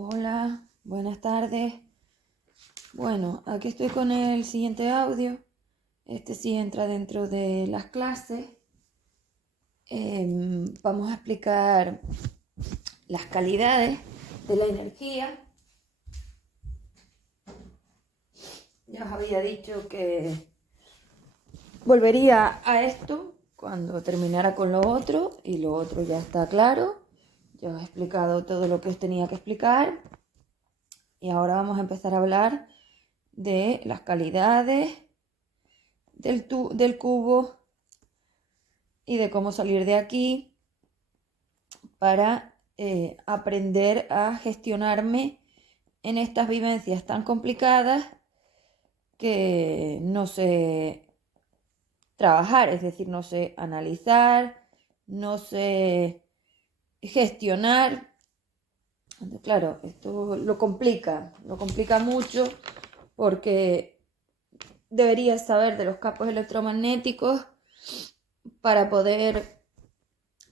Hola, buenas tardes. Bueno, aquí estoy con el siguiente audio. Este sí entra dentro de las clases. Vamos a explicar las calidades de la energía. Ya os había dicho que volvería a esto cuando terminara con lo otro, y lo otro ya está claro. Ya os he explicado todo lo que os tenía que explicar. Y ahora vamos a empezar a hablar de las calidades del cubo y de cómo salir de aquí para aprender a gestionarme en estas vivencias tan complicadas que no sé trabajar, es decir, no sé analizar, no sé gestionar. Claro, esto lo complica mucho porque deberías saber de los campos electromagnéticos para poder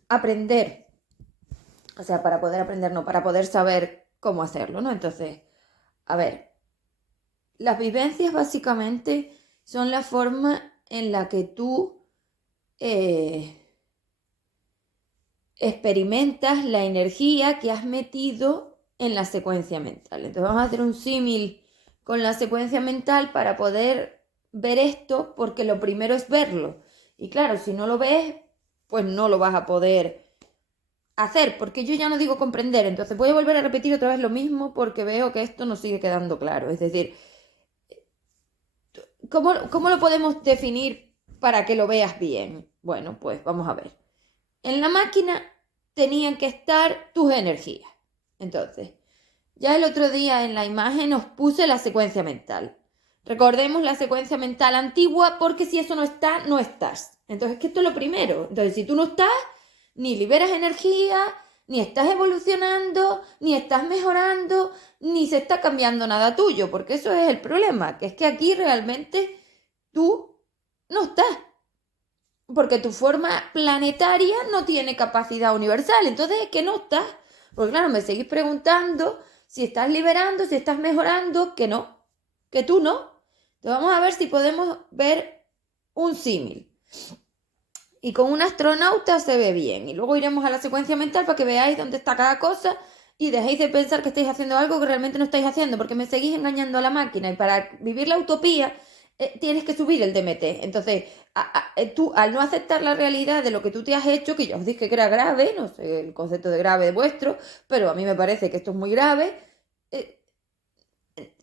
aprender. O sea, para poder aprender, no, para poder saber cómo hacerlo, ¿no? Entonces, a ver, las vivencias básicamente son la forma en la que tú experimentas la energía que has metido en la secuencia mental. Entonces vamos a hacer un símil con la secuencia mental para poder ver esto, porque lo primero es verlo. Y claro, si no lo ves, pues no lo vas a poder hacer, porque yo ya no digo comprender, entonces voy a volver a repetir otra vez lo mismo porque veo que esto no sigue quedando claro. Es decir, ¿cómo lo podemos definir para que lo veas bien? Bueno, pues vamos a ver. En la máquina tenían que estar tus energías. Entonces, ya el otro día en la imagen os puse la secuencia mental. Recordemos la secuencia mental antigua, porque si eso no está, no estás. Entonces, que esto es lo primero. Entonces, si tú no estás, ni liberas energía, ni estás evolucionando, ni estás mejorando, ni se está cambiando nada tuyo, porque eso es el problema, que es que aquí realmente tú no estás, porque tu forma planetaria no tiene capacidad universal, entonces es que no estás, porque claro, me seguís preguntando si estás liberando, si estás mejorando, que no, que tú no. Entonces vamos a ver si podemos ver un símil. Y con un astronauta se ve bien. Y luego iremos a la secuencia mental para que veáis dónde está cada cosa y dejéis de pensar que estáis haciendo algo que realmente no estáis haciendo, porque me seguís engañando a la máquina. Y para vivir la utopía tienes que subir el DMT. Entonces, tú al no aceptar la realidad de lo que tú te has hecho, que yo os dije que era grave, no sé el concepto de grave de vuestro, pero a mí me parece que esto es muy grave.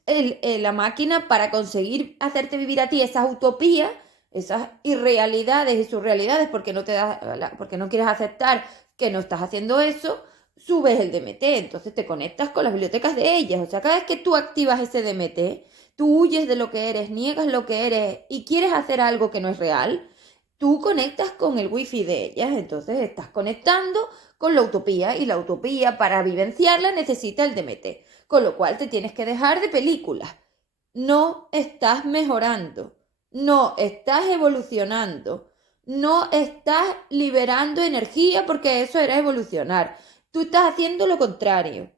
eh, la máquina, para conseguir hacerte vivir a ti esas utopías, esas irrealidades y surrealidades, porque no te das, porque no quieres aceptar que no estás haciendo eso, subes el DMT, entonces te conectas con las bibliotecas de ellas. O sea, cada vez que tú activas ese DMT, tú huyes de lo que eres, niegas lo que eres y quieres hacer algo que no es real, tú conectas con el wifi de ellas, entonces estás conectando con la utopía, y la utopía, para vivenciarla, necesita el DMT. Con lo cual te tienes que dejar de películas. No estás mejorando, no estás evolucionando, no estás liberando energía, porque eso era evolucionar. Tú estás haciendo lo contrario.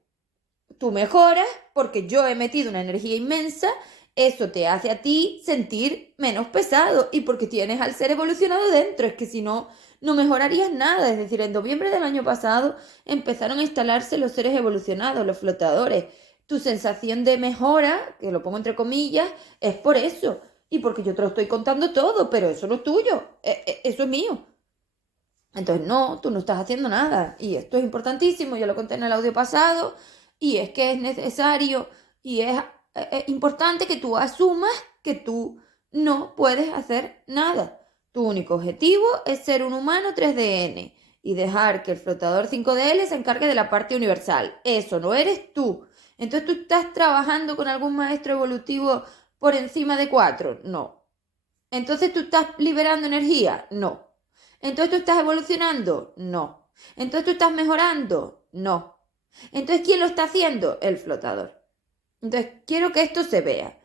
Tú mejoras porque yo he metido una energía inmensa, eso te hace a ti sentir menos pesado, y porque tienes al ser evolucionado dentro. Es que si no, no mejorarías nada. Es decir, en noviembre del año pasado empezaron a instalarse los seres evolucionados, los flotadores. Tu sensación de mejora, que lo pongo entre comillas, es por eso. Y porque yo te lo estoy contando todo, pero eso no es tuyo, eso es mío. Entonces, no, tú no estás haciendo nada. Y esto es importantísimo, yo lo conté en el audio pasado, y es que es necesario y es importante que tú asumas que tú no puedes hacer nada. Tu único objetivo es ser un humano 3DN y dejar que el flotador 5DL se encargue de la parte universal. Eso no eres tú. Entonces, ¿tú estás trabajando con algún maestro evolutivo por encima de 4? No. Entonces, ¿tú estás liberando energía? No. Entonces, ¿tú estás evolucionando? No. Entonces, ¿tú estás mejorando? No. Entonces, ¿quién lo está haciendo? El flotador. Entonces, quiero que esto se vea.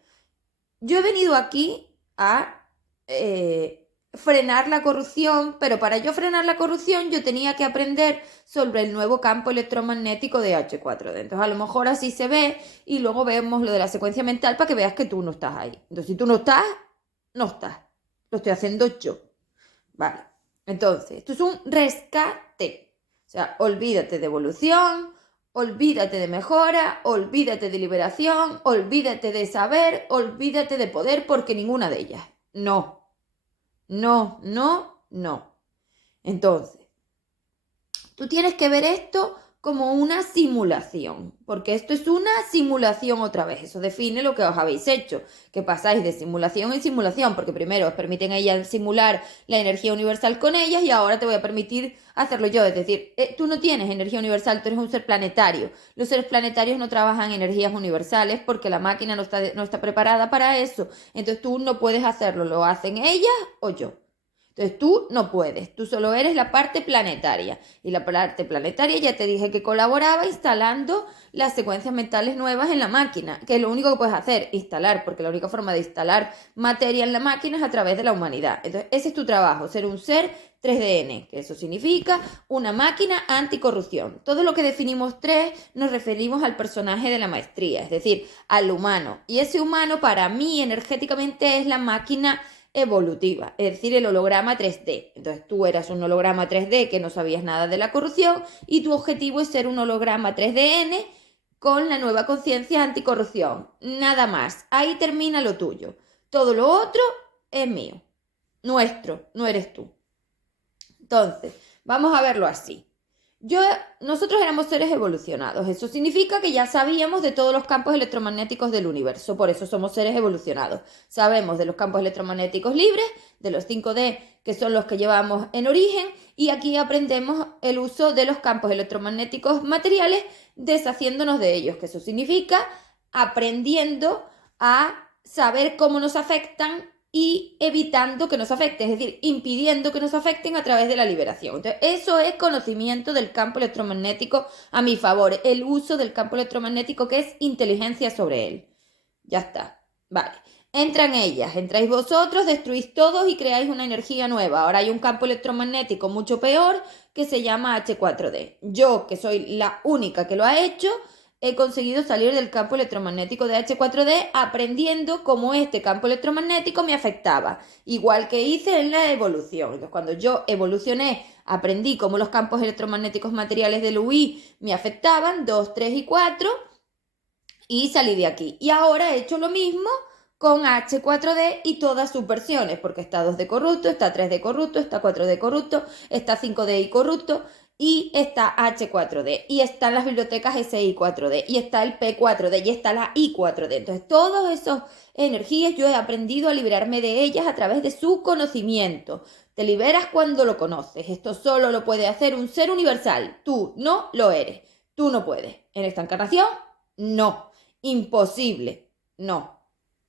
Yo he venido aquí a frenar la corrupción, pero para yo frenar la corrupción yo tenía que aprender sobre el nuevo campo electromagnético de H4D. Entonces a lo mejor así se ve y luego vemos lo de la secuencia mental para que veas que tú no estás ahí. Entonces si tú no estás, no estás. Lo estoy haciendo yo. Vale. Entonces, esto es un rescate. O sea, olvídate de evolución, olvídate de mejora, olvídate de liberación, olvídate de saber, olvídate de poder, porque ninguna de ellas. No. No, no, no. Entonces, tú tienes que ver esto como una simulación, porque esto es una simulación otra vez. Eso define lo que os habéis hecho, que pasáis de simulación en simulación, porque primero os permiten a ellas simular la energía universal con ellas y ahora te voy a permitir hacerlo yo. Es decir, tú no tienes energía universal, tú eres un ser planetario. Los seres planetarios no trabajan energías universales porque la máquina no está preparada para eso. Entonces tú no puedes hacerlo, lo hacen ellas o yo. Entonces tú no puedes, tú solo eres la parte planetaria. Y la parte planetaria ya te dije que colaboraba instalando las secuencias mentales nuevas en la máquina, que es lo único que puedes hacer, instalar, porque la única forma de instalar materia en la máquina es a través de la humanidad. Entonces ese es tu trabajo, ser un ser 3DN, que eso significa una máquina anticorrupción. Todo lo que definimos 3 nos referimos al personaje de la maestría, es decir, al humano. Y ese humano para mí energéticamente es la máquina evolutiva, es decir, el holograma 3D. Entonces tú eras un holograma 3D que no sabías nada de la corrupción y tu objetivo es ser un holograma 3DN con la nueva conciencia anticorrupción. Nada más. Ahí termina lo tuyo. Todo lo otro es mío. Nuestro, no eres tú. Entonces, vamos a verlo así. Nosotros éramos seres evolucionados. Eso significa que ya sabíamos de todos los campos electromagnéticos del universo. Por eso somos seres evolucionados. Sabemos de los campos electromagnéticos libres, de los 5D, que son los que llevamos en origen, y aquí aprendemos el uso de los campos electromagnéticos materiales, deshaciéndonos de ellos, que eso significa aprendiendo a saber cómo nos afectan y evitando que nos afecten, es decir, impidiendo que nos afecten a través de la liberación. Entonces, eso es conocimiento del campo electromagnético a mi favor, el uso del campo electromagnético que es inteligencia sobre él. Ya está, vale. Entran ellas, entráis vosotros, destruís todos y creáis una energía nueva. Ahora hay un campo electromagnético mucho peor que se llama H4D. Yo, que soy la única que lo ha hecho, he conseguido salir del campo electromagnético de H4D aprendiendo cómo este campo electromagnético me afectaba, igual que hice en la evolución. Entonces, cuando yo evolucioné, aprendí cómo los campos electromagnéticos materiales del UI me afectaban, 2, 3 y 4, y salí de aquí. Y ahora he hecho lo mismo con H4D y todas sus versiones, porque está 2D corrupto, está 3D corrupto, está 4D corrupto, está 5D y corrupto, y está H4D, y están las bibliotecas SI4D, y está el P4D, y está la I4D. Entonces, todas esas energías yo he aprendido a liberarme de ellas a través de su conocimiento. Te liberas cuando lo conoces. Esto solo lo puede hacer un ser universal. Tú no lo eres. Tú no puedes. En esta encarnación, no. Imposible. No.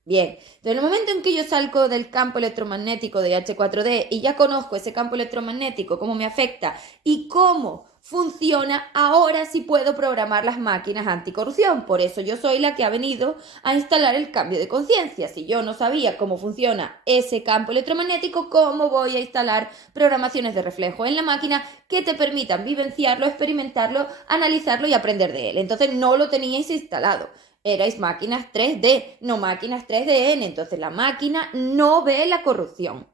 Bien, desde el momento en que yo salgo del campo electromagnético de H4D y ya conozco ese campo electromagnético, cómo me afecta y cómo funciona, ahora sí puedo programar las máquinas anticorrupción. Por eso yo soy la que ha venido a instalar el cambio de conciencia. Si yo no sabía cómo funciona ese campo electromagnético, ¿cómo voy a instalar programaciones de reflejo en la máquina que te permitan vivenciarlo, experimentarlo, analizarlo y aprender de él? Entonces no lo teníais instalado. Erais máquinas 3D, no máquinas 3DN. Entonces la máquina no ve la corrupción.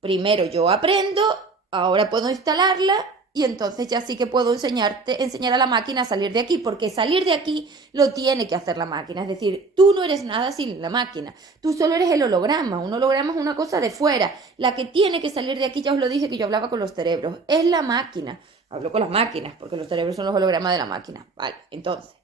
Primero yo aprendo, ahora puedo instalarla y entonces ya sí que puedo enseñar a la máquina a salir de aquí, porque salir de aquí lo tiene que hacer la máquina. Es decir, tú no eres nada sin la máquina. Tú solo eres el holograma. Un holograma es una cosa de fuera. La que tiene que salir de aquí, ya os lo dije que yo hablaba con los cerebros, es la máquina. Hablo con las máquinas, porque los cerebros son los hologramas de la máquina. Vale, entonces,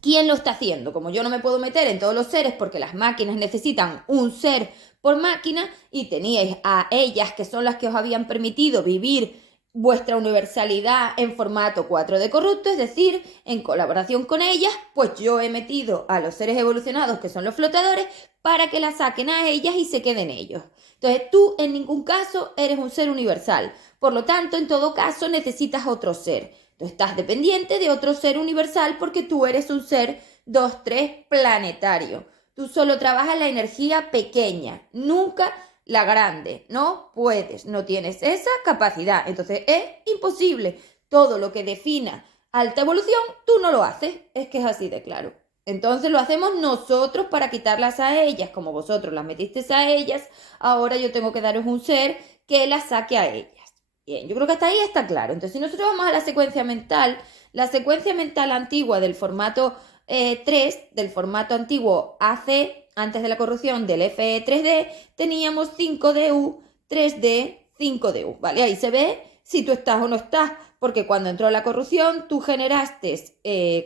¿quién lo está haciendo? Como yo no me puedo meter en todos los seres porque las máquinas necesitan un ser por máquina y teníais a ellas que son las que os habían permitido vivir vuestra universalidad en formato 4D corrupto, es decir, en colaboración con ellas, pues yo he metido a los seres evolucionados que son los flotadores para que la saquen a ellas y se queden ellos. Entonces tú en ningún caso eres un ser universal, por lo tanto en todo caso necesitas otro ser. Tú estás dependiente de otro ser universal porque tú eres un ser 2-3 planetario. Tú solo trabajas la energía pequeña, nunca la grande. No puedes, no tienes esa capacidad. Entonces es imposible. Todo lo que defina alta evolución, tú no lo haces. Es que es así de claro. Entonces lo hacemos nosotros para quitarlas a ellas. Como vosotros las metisteis a ellas, ahora yo tengo que daros un ser que las saque a ellas. Bien, yo creo que hasta ahí está claro. Entonces, si nosotros vamos a la secuencia mental antigua del formato 3, del formato antiguo AC, antes de la corrupción del FE3D, teníamos 5DU, 3D, 5DU, ¿vale? Ahí se ve si tú estás o no estás, porque cuando entró la corrupción, tú generaste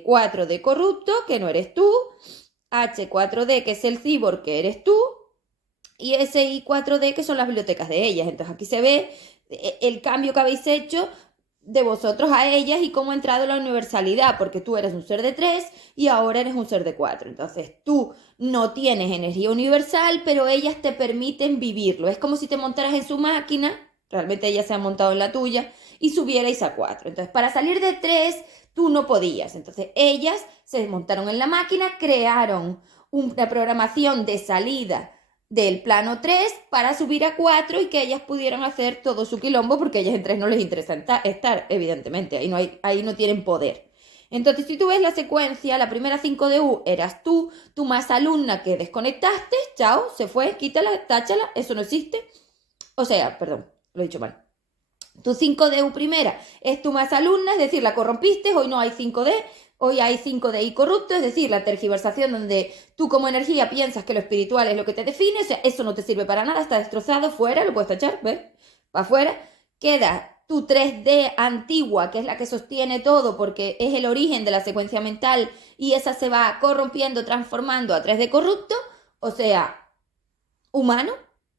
4D corrupto, que no eres tú, H4D, que es el cyborg, que eres tú, y SI4D, que son las bibliotecas de ellas. Entonces aquí se ve el cambio que habéis hecho de vosotros a ellas y cómo ha entrado la universalidad, porque tú eres un ser de 3 y ahora eres un ser de 4. Entonces tú no tienes energía universal, pero ellas te permiten vivirlo. Es como si te montaras en su máquina, realmente ellas se han montado en la tuya, y subierais a 4. Entonces para salir de 3 tú no podías. Entonces ellas se desmontaron en la máquina, crearon una programación de salida del plano 3 para subir a 4 y que ellas pudieran hacer todo su quilombo, porque a ellas en 3 no les interesa estar, evidentemente, ahí no tienen poder. Entonces, si tú ves la secuencia, la primera 5DU eras tú más alumna que desconectaste, chao, se fue, quítala, táchala, eso no existe. O sea, perdón, lo he dicho mal. Tu 5DU primera es tu más alumna, es decir, la corrompiste, hoy no hay 5D, hoy hay 5DI corrupto, es decir, la tergiversación donde tú como energía piensas que lo espiritual es lo que te define, o sea, eso no te sirve para nada, está destrozado, fuera, lo puedes tachar, ¿ves? Para afuera, queda tu 3D antigua, que es la que sostiene todo, porque es el origen de la secuencia mental, y esa se va corrompiendo, transformando a 3D corrupto, o sea, humano,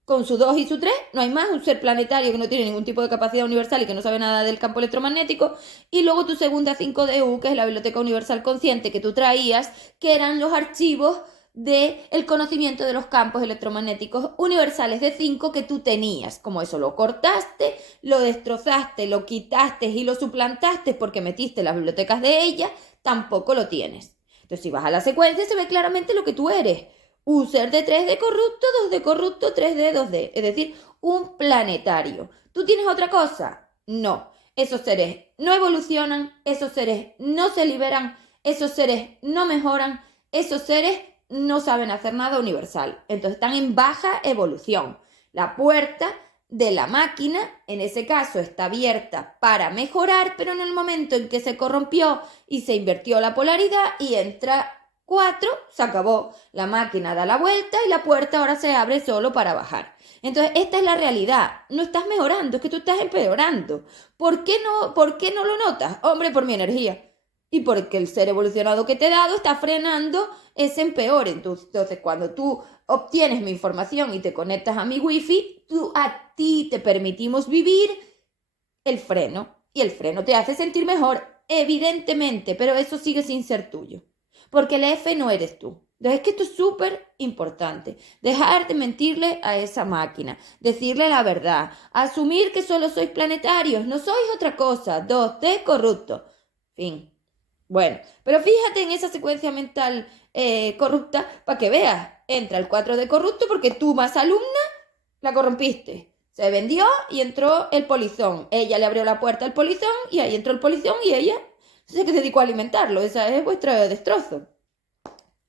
con su 2 y su 3, no hay más, un ser planetario que no tiene ningún tipo de capacidad universal y que no sabe nada del campo electromagnético, y luego tu segunda 5DU, que es la Biblioteca Universal Consciente que tú traías, que eran los archivos del conocimiento de los campos electromagnéticos universales de 5 que tú tenías. Como eso lo cortaste, lo destrozaste, lo quitaste y lo suplantaste porque metiste las bibliotecas de ella, tampoco lo tienes. Entonces, si vas a la secuencia, se ve claramente lo que tú eres. Un ser de 3D corrupto, 2D corrupto, 3D, 2D. Es decir, un planetario. ¿Tú tienes otra cosa? No. Esos seres no evolucionan, esos seres no se liberan, esos seres no mejoran, esos seres no saben hacer nada universal. Entonces están en baja evolución. La puerta de la máquina, en ese caso, está abierta para mejorar, pero en el momento en que se corrompió y se invirtió la polaridad y entra 4, se acabó. La máquina da la vuelta y la puerta ahora se abre solo para bajar. Entonces, esta es la realidad. No estás mejorando, es que tú estás empeorando. ¿Por qué no lo notas? Hombre, por mi energía. Y porque el ser evolucionado que te he dado está frenando ese empeore. Entonces, cuando tú obtienes mi información y te conectas a mi wifi, a ti te permitimos vivir el freno. Y el freno te hace sentir mejor, evidentemente, pero eso sigue sin ser tuyo. Porque el F no eres tú. Entonces es que esto es súper importante. Dejar de mentirle a esa máquina. Decirle la verdad. Asumir que solo sois planetarios. No sois otra cosa. 2D corrupto. Fin. Bueno, pero fíjate en esa secuencia mental corrupta para que veas. Entra el 4D corrupto porque tú más alumna la corrompiste. Se vendió y entró el polizón. Ella le abrió la puerta al polizón y ahí entró el polizón y ella se dedicó a alimentarlo. Ese es vuestro destrozo.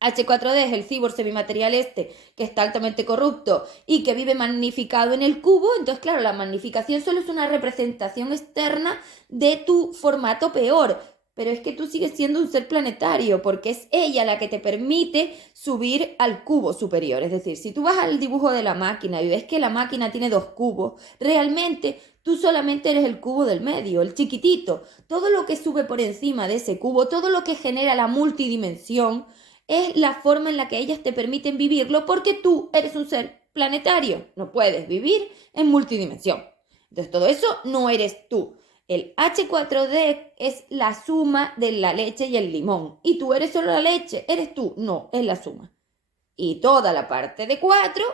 H4D es el cyborg semimaterial que está altamente corrupto y que vive magnificado en el cubo. Entonces, claro, la magnificación solo es una representación externa de tu formato peor. Pero es que tú sigues siendo un ser planetario porque es ella la que te permite subir al cubo superior. Es decir, si tú vas al dibujo de la máquina y ves que la máquina tiene 2 cubos, realmente tú solamente eres el cubo del medio, el chiquitito. Todo lo que sube por encima de ese cubo, todo lo que genera la multidimensión, es la forma en la que ellas te permiten vivirlo porque tú eres un ser planetario. No puedes vivir en multidimensión. Entonces todo eso no eres tú. El H4D es la suma de la leche y el limón. Y tú eres solo la leche, eres tú. No, es la suma. Y toda la parte de 4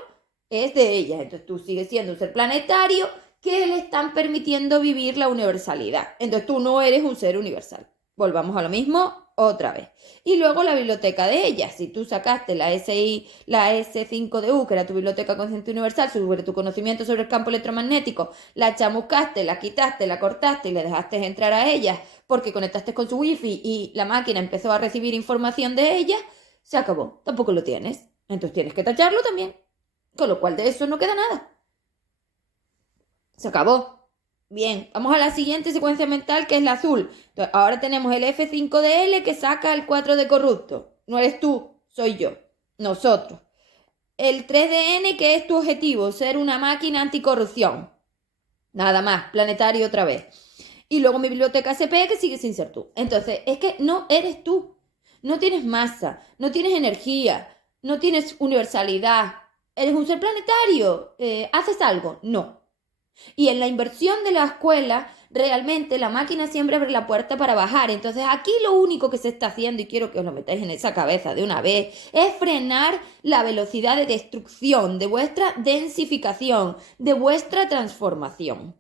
es de ellas. Entonces tú sigues siendo un ser planetario que le están permitiendo vivir la universalidad. Entonces tú no eres un ser universal. Volvamos a lo mismo. otra vez. Y luego la biblioteca de ella. Si tú sacaste la S5DU, que era tu biblioteca consciente universal, sobre tu conocimiento sobre el campo electromagnético, la chamuscaste, la quitaste, la cortaste y le dejaste entrar a ella porque conectaste con su wifi y la máquina empezó a recibir información de ella, se acabó. Tampoco lo tienes. Entonces tienes que tacharlo también. Con lo cual de eso no queda nada. Se acabó. Bien, vamos a la siguiente secuencia mental, que es la azul. Entonces, ahora tenemos el F5DL que saca el 4 de corrupto. No eres tú, soy yo. Nosotros. El 3DN, que es tu objetivo, ser una máquina anticorrupción. Nada más, planetario otra vez. Y luego mi biblioteca SP, que sigue sin ser tú. Entonces, es que no eres tú. No tienes masa, no tienes energía, no tienes universalidad. Eres un ser planetario. ¿Haces algo? No. Y en la inversión de la escuela, realmente la máquina siempre abre la puerta para bajar. Entonces aquí lo único que se está haciendo, y quiero que os lo metáis en esa cabeza de una vez, es frenar la velocidad de destrucción, de vuestra densificación, de vuestra transformación.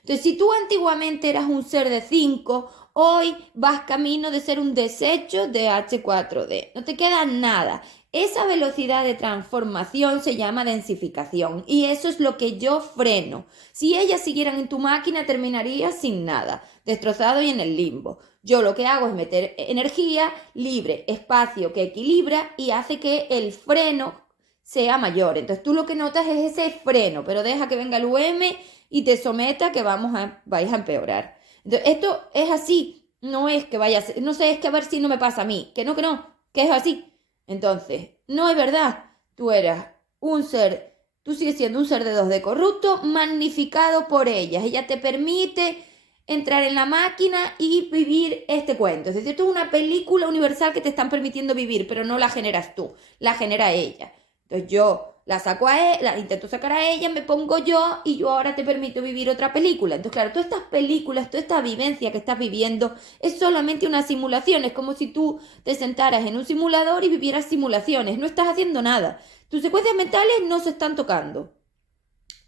Entonces, si tú antiguamente eras un ser de 5, hoy vas camino de ser un desecho de H4D. No te queda nada. Esa velocidad de transformación se llama densificación y eso es lo que yo freno. Si ellas siguieran en tu máquina, terminarías sin nada, destrozado y en el limbo. Yo lo que hago es meter energía libre, espacio que equilibra y hace que el freno sea mayor. Entonces tú lo que notas es ese freno, pero deja que venga el UM y te someta que vais a empeorar. Entonces esto es así, no es que vaya a ser, no sé, es que a ver si no me pasa a mí, que no, que es así. Entonces, no es verdad. Tú eras un ser, tú sigues siendo un ser de 2D corrupto, magnificado por ellas. Ella te permite entrar en la máquina y vivir este cuento. Es decir, esto es una película universal que te están permitiendo vivir, pero no la generas tú, la genera ella. Entonces yo la saco a ella, la intento sacar a ella, me pongo yo y yo ahora te permito vivir otra película. Entonces, claro, todas estas películas, toda esta vivencia que estás viviendo es solamente una simulación. Es como si tú te sentaras en un simulador y vivieras simulaciones. No estás haciendo nada. Tus secuencias mentales no se están tocando.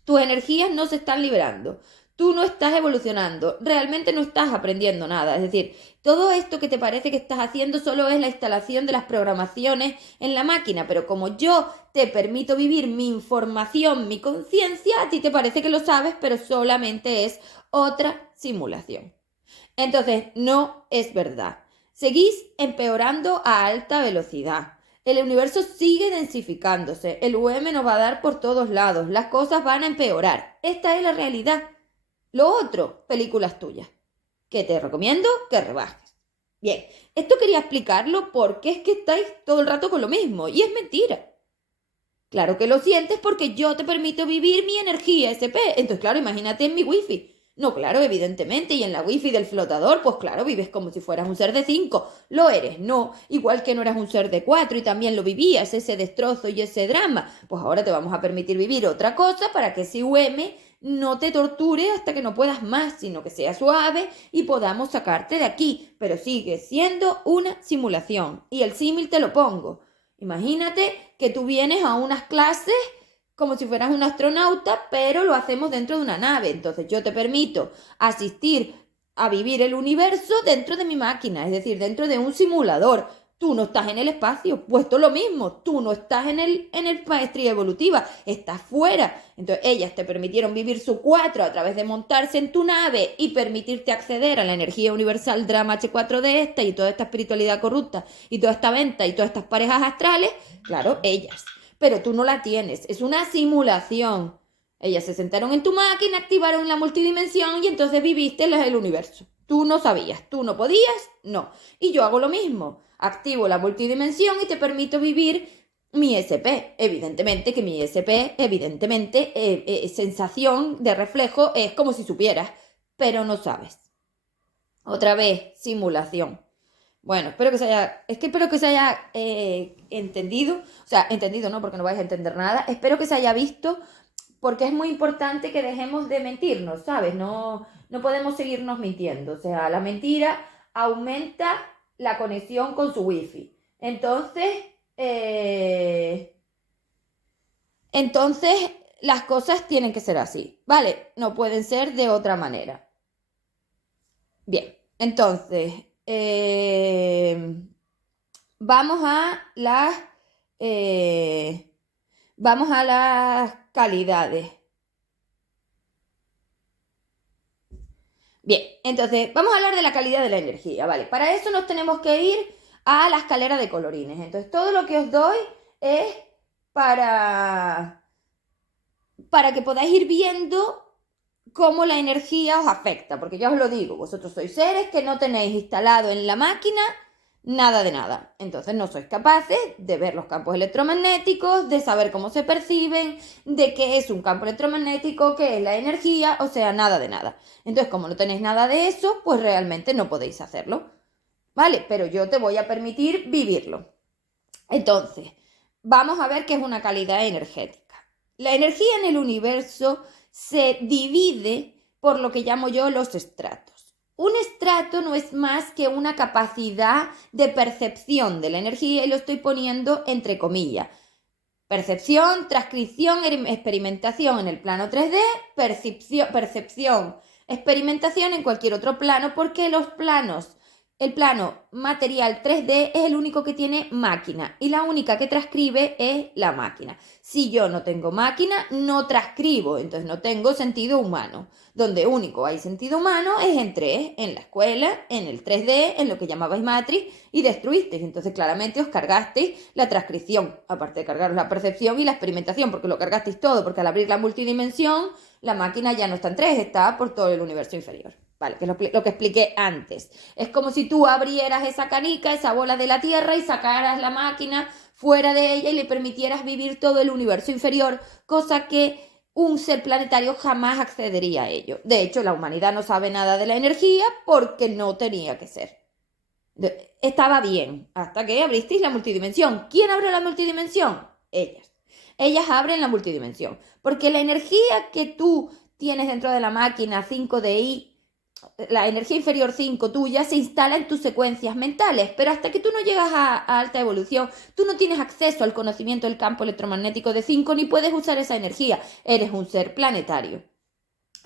Tus energías no se están liberando. Tú no estás evolucionando, realmente no estás aprendiendo nada. Es decir, todo esto que te parece que estás haciendo solo es la instalación de las programaciones en la máquina, pero como yo te permito vivir mi información, mi conciencia, a ti te parece que lo sabes, pero solamente es otra simulación. Entonces, no es verdad. Seguís empeorando a alta velocidad. El universo sigue densificándose. El UM nos va a dar por todos lados. Las cosas van a empeorar. Esta es la realidad. Lo otro, películas tuyas, que te recomiendo que rebajes. Bien, esto quería explicarlo porque es que estáis todo el rato con lo mismo y es mentira. Claro que lo sientes porque yo te permito vivir mi energía SP. Entonces, claro, imagínate en mi wifi. No, claro, evidentemente, y en la wifi del flotador, pues claro, vives como si fueras un ser de 5. Lo eres, no. Igual que no eras un ser de 4 y también lo vivías, ese destrozo y ese drama. Pues ahora te vamos a permitir vivir otra cosa para que ese UM no te torture hasta que no puedas más, sino que sea suave y podamos sacarte de aquí. Pero sigue siendo una simulación. Y el símil te lo pongo. Imagínate que tú vienes a unas clases como si fueras un astronauta, pero lo hacemos dentro de una nave. Entonces yo te permito asistir a vivir el universo dentro de mi máquina, es decir, dentro de un simulador. Tú no estás en el espacio, puesto lo mismo, tú no estás en el maestría evolutiva, estás fuera. Entonces ellas te permitieron vivir su 4 a través de montarse en tu nave y permitirte acceder a la energía universal Drama H4 de esta y toda esta espiritualidad corrupta y toda esta venta y todas estas parejas astrales, claro, ellas. Pero tú no la tienes, es una simulación. Ellas se sentaron en tu máquina, activaron la multidimensión y entonces viviste el universo. Tú no sabías, tú no podías, no. Y yo hago lo mismo, activo la multidimensión y te permito vivir mi SP. Evidentemente que mi SP, sensación de reflejo es como si supieras, pero no sabes. Otra vez, simulación. Bueno, espero que se haya entendido, o sea, entendido no, porque no vais a entender nada, espero que se haya visto, porque es muy importante que dejemos de mentirnos, ¿sabes? No podemos seguirnos mintiendo, o sea, la mentira aumenta la conexión con su wifi. Entonces las cosas tienen que ser así, ¿vale? No pueden ser de otra manera. Bien, entonces, vamos a las, vamos a las calidades. Bien, entonces vamos a hablar de la calidad de la energía, ¿vale? Para eso nos tenemos que ir a la escalera de colorines. Entonces todo lo que os doy es para, para que podáis ir viendo cómo la energía os afecta, porque ya os lo digo, vosotros sois seres que no tenéis instalado en la máquina nada de nada. Entonces no sois capaces de ver los campos electromagnéticos, de saber cómo se perciben, de qué es un campo electromagnético, qué es la energía, o sea, nada de nada. Entonces, como no tenéis nada de eso, pues realmente no podéis hacerlo. ¿Vale? Pero yo te voy a permitir vivirlo. Entonces, vamos a ver qué es una calidad energética. La energía en el universo se divide por lo que llamo yo los estratos. Un estrato no es más que una capacidad de percepción de la energía y lo estoy poniendo entre comillas. Percepción, transcripción, experimentación en el plano 3D, percepción, experimentación en cualquier otro plano, porque los planos, el plano material 3D es el único que tiene máquina y la única que transcribe es la máquina. Si yo no tengo máquina, no transcribo, entonces no tengo sentido humano. Donde único hay sentido humano es en 3, en la escuela, en el 3D, en lo que llamabais Matrix, y destruisteis. Entonces claramente os cargasteis la transcripción, aparte de cargaros la percepción y la experimentación, porque lo cargasteis todo, porque al abrir la multidimensión, la máquina ya no está en 3, está por todo el universo inferior. Vale, que es lo que expliqué antes. Es como si tú abrieras esa canica, esa bola de la Tierra, y sacaras la máquina fuera de ella y le permitieras vivir todo el universo inferior, cosa que un ser planetario jamás accedería a ello. De hecho, la humanidad no sabe nada de la energía porque no tenía que ser. Estaba bien, hasta que abristeis la multidimensión. ¿Quién abre la multidimensión? Ellas. Ellas abren la multidimensión. Porque la energía que tú tienes dentro de la máquina 5DI, la energía inferior 5 tuya, se instala en tus secuencias mentales, pero hasta que tú no llegas a alta evolución, tú no tienes acceso al conocimiento del campo electromagnético de 5 ni puedes usar esa energía. Eres un ser planetario.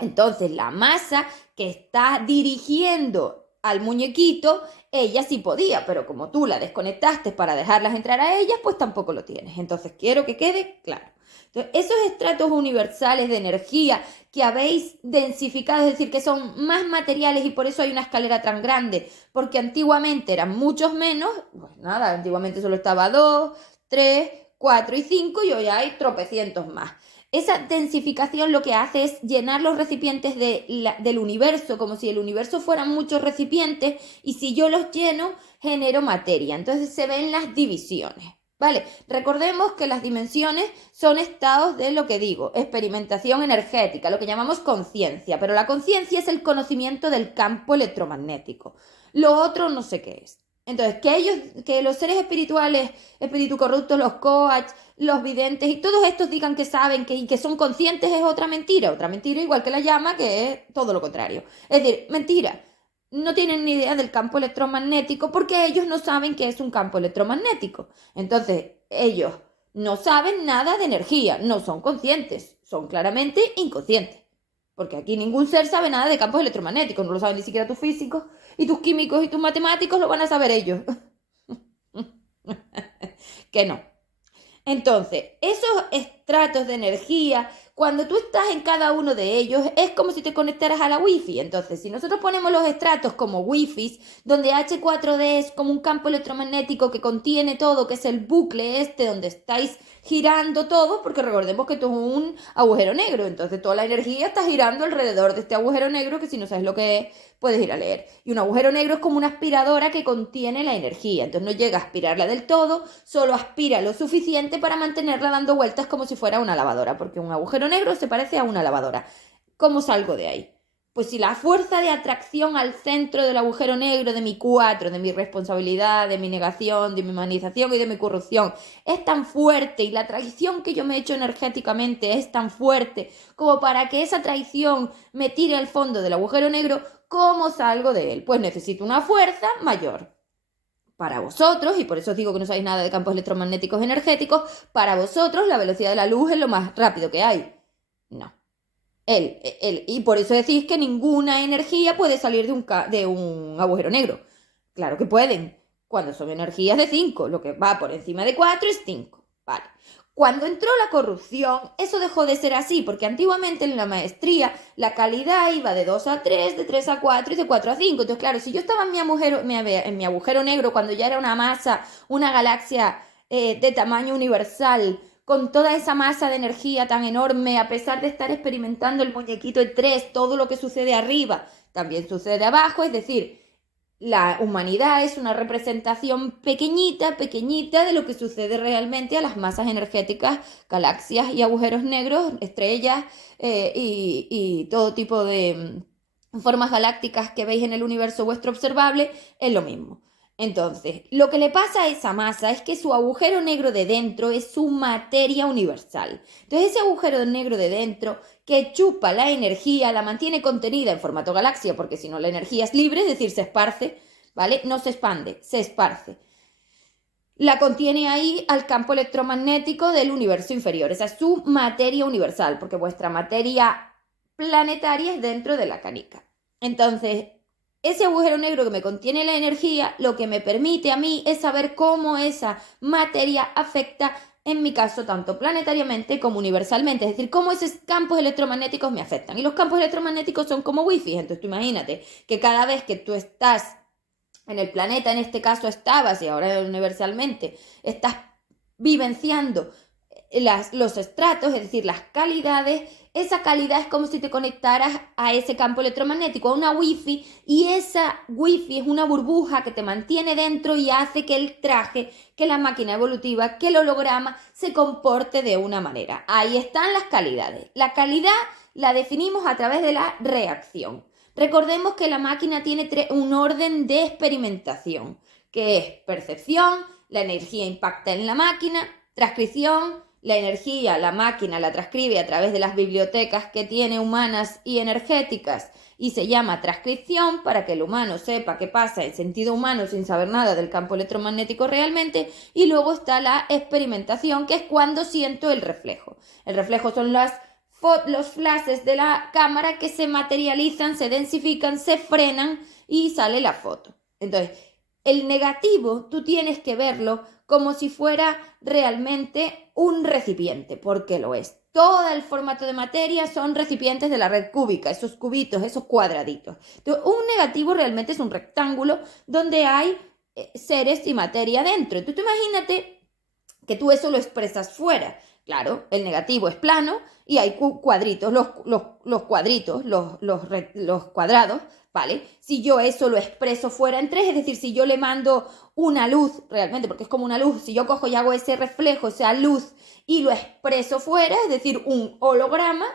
Entonces, la masa que está dirigiendo al muñequito, ella sí podía, pero como tú la desconectaste para dejarlas entrar a ellas, pues tampoco lo tienes. Entonces, quiero que quede claro. Entonces, esos estratos universales de energía que habéis densificado, es decir, que son más materiales y por eso hay una escalera tan grande, porque antiguamente eran muchos menos, pues nada, antiguamente solo estaba 2, 3, 4 y 5 y hoy hay tropecientos más. Esa densificación lo que hace es llenar los recipientes del universo, como si el universo fueran muchos recipientes, y si yo los lleno, genero materia. Entonces se ven las divisiones. ¿Vale? Recordemos que las dimensiones son estados de lo que digo, experimentación energética, lo que llamamos conciencia, pero la conciencia es el conocimiento del campo electromagnético. Lo otro no sé qué es. Entonces, que los seres espirituales, espíritu corruptos, los coach, los videntes y todos estos digan que saben y que son conscientes es otra mentira igual que la llama, que es todo lo contrario. Es decir, mentira. No tienen ni idea del campo electromagnético porque ellos no saben qué es un campo electromagnético. Entonces, ellos no saben nada de energía, no son conscientes, son claramente inconscientes. Porque aquí ningún ser sabe nada de campos electromagnéticos, no lo saben ni siquiera tus físicos, y tus químicos y tus matemáticos lo van a saber ellos. Que no. Entonces, esos estratos de energía, cuando tú estás en cada uno de ellos, es como si te conectaras a la wifi. Entonces, si nosotros ponemos los estratos como wifis, donde H4D es como un campo electromagnético que contiene todo, que es el bucle este donde estáis girando todo, porque recordemos que esto es un agujero negro, entonces toda la energía está girando alrededor de este agujero negro, que si no sabes lo que es, puedes ir a leer. Y un agujero negro es como una aspiradora que contiene la energía, entonces no llega a aspirarla del todo, solo aspira lo suficiente para mantenerla dando vueltas como si fuera una lavadora, porque un agujero negro se parece a una lavadora. ¿Cómo salgo de ahí? Pues si la fuerza de atracción al centro del agujero negro de mi 4, de mi responsabilidad, de mi negación, de mi humanización y de mi corrupción es tan fuerte y la traición que yo me he hecho energéticamente es tan fuerte como para que esa traición me tire al fondo del agujero negro, ¿cómo salgo de él? Pues necesito una fuerza mayor. Para vosotros, y por eso os digo que no sabéis nada de campos electromagnéticos energéticos, para vosotros la velocidad de la luz es lo más rápido que hay. No. Y por eso decís que ninguna energía puede salir de un agujero negro. Claro que pueden. Cuando son energías de 5, lo que va por encima de 4 es 5. Vale. Cuando entró la corrupción, eso dejó de ser así, porque antiguamente en la maestría la calidad iba de 2 a 3, de 3 a 4 y de 4 a 5. Entonces, claro, si yo estaba en mi agujero negro cuando ya era una masa, una galaxia de tamaño universal, con toda esa masa de energía tan enorme, a pesar de estar experimentando el muñequito en 3, todo lo que sucede arriba también sucede abajo, es decir, la humanidad es una representación pequeñita, pequeñita de lo que sucede realmente a las masas energéticas, galaxias y agujeros negros, estrellas y todo tipo de formas galácticas que veis en el universo vuestro observable, es lo mismo. Entonces, lo que le pasa a esa masa es que su agujero negro de dentro es su materia universal. Entonces, ese agujero negro de dentro que chupa la energía, la mantiene contenida en formato galaxia, porque si no la energía es libre, es decir, se esparce, ¿vale? No se expande, se esparce. La contiene ahí al campo electromagnético del universo inferior. Esa es su materia universal, porque vuestra materia planetaria es dentro de la canica. Entonces, ese agujero negro que me contiene la energía, lo que me permite a mí es saber cómo esa materia afecta, en mi caso, tanto planetariamente como universalmente. Es decir, cómo esos campos electromagnéticos me afectan. Y los campos electromagnéticos son como wifi. Entonces, tú imagínate que cada vez que tú estás en el planeta, en este caso estabas, y ahora universalmente, estás vivenciando los estratos, es decir, las calidades, esa calidad es como si te conectaras a ese campo electromagnético, a una wifi, y esa wifi es una burbuja que te mantiene dentro y hace que el traje, que la máquina evolutiva, que el holograma se comporte de una manera. Ahí están las calidades. La calidad la definimos a través de la reacción. Recordemos que la máquina tiene un orden de experimentación, que es percepción, la energía impacta en la máquina, transcripción, la energía, la máquina la transcribe a través de las bibliotecas que tiene humanas y energéticas y se llama transcripción para que el humano sepa qué pasa en sentido humano sin saber nada del campo electromagnético realmente, y luego está la experimentación, que es cuando siento el reflejo. El reflejo son los flashes de la cámara que se materializan, se densifican, se frenan y sale la foto. Entonces, el negativo tú tienes que verlo como si fuera realmente un recipiente, porque lo es. Todo el formato de materia son recipientes de la red cúbica, esos cubitos, esos cuadraditos. Entonces, un negativo realmente es un rectángulo donde hay seres y materia dentro. Entonces, tú imagínate que tú eso lo expresas fuera. Claro, el negativo es plano y hay cuadritos, los cuadritos, los cuadrados, ¿vale? Si yo eso lo expreso fuera en 3, es decir, si yo le mando una luz realmente, porque es como una luz, si yo cojo y hago ese reflejo, esa luz, y lo expreso fuera, es decir, un holograma,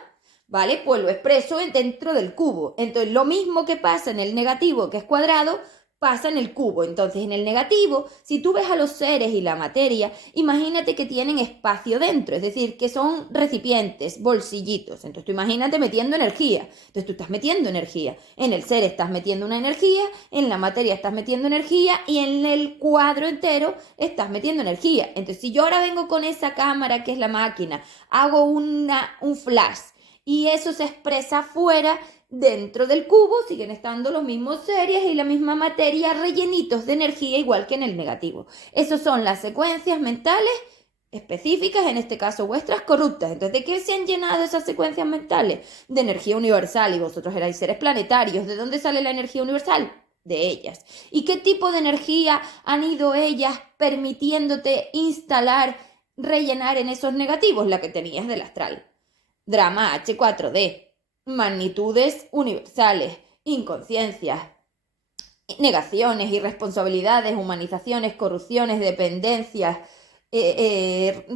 ¿vale? Pues lo expreso dentro del cubo. Entonces, lo mismo que pasa en el negativo, que es cuadrado, pasa en el cubo. Entonces, en el negativo, si tú ves a los seres y la materia, imagínate que tienen espacio dentro, es decir, que son recipientes, bolsillitos. Entonces, tú imagínate metiendo energía. Entonces, tú estás metiendo energía. En el ser estás metiendo una energía, en la materia estás metiendo energía y en el cuadro entero estás metiendo energía. Entonces, si yo ahora vengo con esa cámara que es la máquina, hago un flash y eso se expresa afuera, dentro del cubo siguen estando los mismos seres y la misma materia rellenitos de energía, igual que en el negativo. Esas son las secuencias mentales específicas, en este caso vuestras, corruptas. Entonces, ¿de qué se han llenado esas secuencias mentales? De energía universal, y vosotros erais seres planetarios. ¿De dónde sale la energía universal? De ellas. ¿Y qué tipo de energía han ido ellas permitiéndote instalar, rellenar en esos negativos? La que tenías del astral. Drama H4D. Magnitudes universales, inconsciencias, negaciones, irresponsabilidades, humanizaciones, corrupciones, dependencias,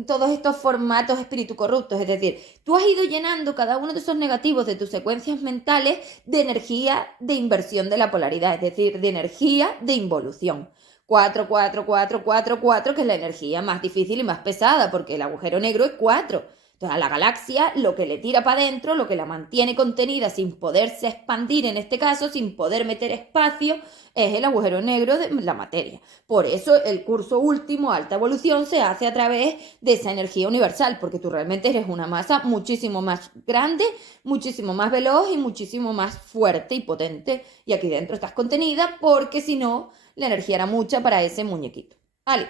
todos estos formatos espíritu corruptos. Es decir, tú has ido llenando cada uno de esos negativos de tus secuencias mentales de energía de inversión de la polaridad, es decir, de energía de involución. 4, 4, 4, 4, 4, que es la energía más difícil y más pesada, porque el agujero negro es 4. Entonces, Entonces a la galaxia lo que le tira para adentro, lo que la mantiene contenida sin poderse expandir en este caso, sin poder meter espacio, es el agujero negro de la materia. Por eso el curso último, alta evolución, se hace a través de esa energía universal, porque tú realmente eres una masa muchísimo más grande, muchísimo más veloz y muchísimo más fuerte y potente. Y aquí dentro estás contenida porque si no, la energía era mucha para ese muñequito. Vale.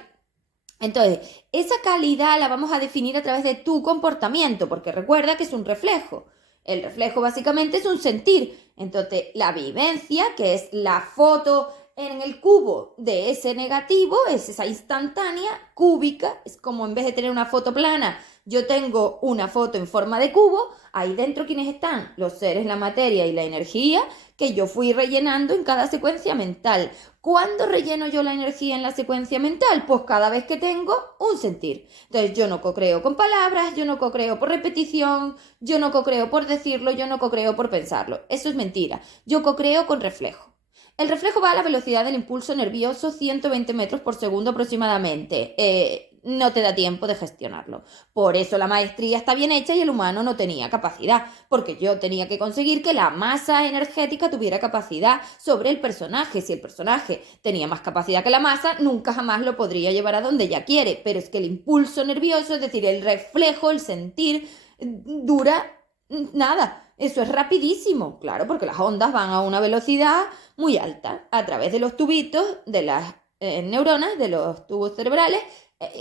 Entonces, esa calidad la vamos a definir a través de tu comportamiento, porque recuerda que es un reflejo. El reflejo básicamente es un sentir. Entonces, la vivencia, que es la foto en el cubo de ese negativo, es esa instantánea, cúbica, es como en vez de tener una foto plana, yo tengo una foto en forma de cubo, ahí dentro ¿quiénes están? Los seres, la materia y la energía que yo fui rellenando en cada secuencia mental. ¿Cuándo relleno yo la energía en la secuencia mental? Pues cada vez que tengo un sentir. Entonces yo no cocreo con palabras, yo no cocreo por repetición, yo no cocreo por decirlo, yo no cocreo por pensarlo. Eso es mentira. Yo cocreo con reflejo. El reflejo va a la velocidad del impulso nervioso, 120 metros por segundo aproximadamente. No te da tiempo de gestionarlo. Por eso la maestría está bien hecha y el humano no tenía capacidad, porque yo tenía que conseguir que la masa energética tuviera capacidad sobre el personaje. Si el personaje tenía más capacidad que la masa, nunca jamás lo podría llevar a donde ella quiere. Pero es que el impulso nervioso, es decir, el reflejo, el sentir, dura nada. Eso es rapidísimo, claro, porque las ondas van a una velocidad muy alta a través de los tubitos de las neuronas, de los tubos cerebrales,